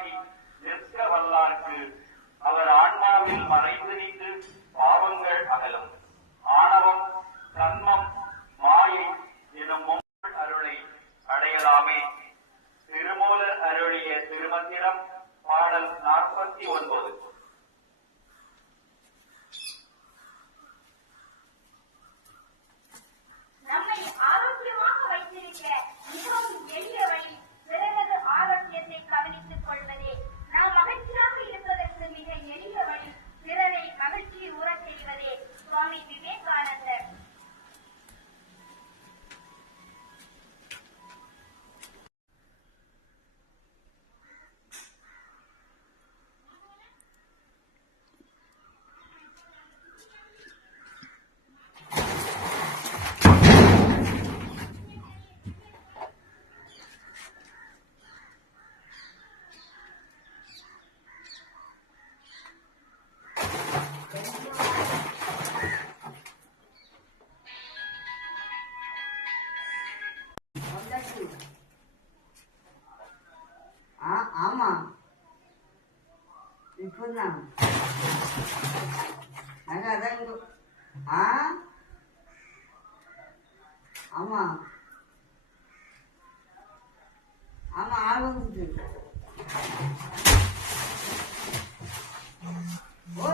துணையாகி நிற்க வல்லார்க்கு அவர் ஆன்மாவில் மறைந்து நின்று பாவங்கள் அகலும். ஆணவம், கன்மம், மாயை எனும் மூன்று அருளை அடையலாமே. திருமூலர் அருளிய திருமந்திரம் பாடல் 49. நம்மை ஆரோக்கியமாக வைத்திருக்க மிகவும் எளிய வழி பிறரது ஆரோக்கியத்தை கவனித்துக் கொள்வதே. நாம் மகிழ்ச்சியாக இருப்பதற்கு மிக எளிய வழி பிறரை மகிழ்ச்சியை உறச் செய்வதே. சுவாமி விவேகானந்தர். ஆமா இப்பதான் ஆமா ஆமா ஆளுங்க ஓ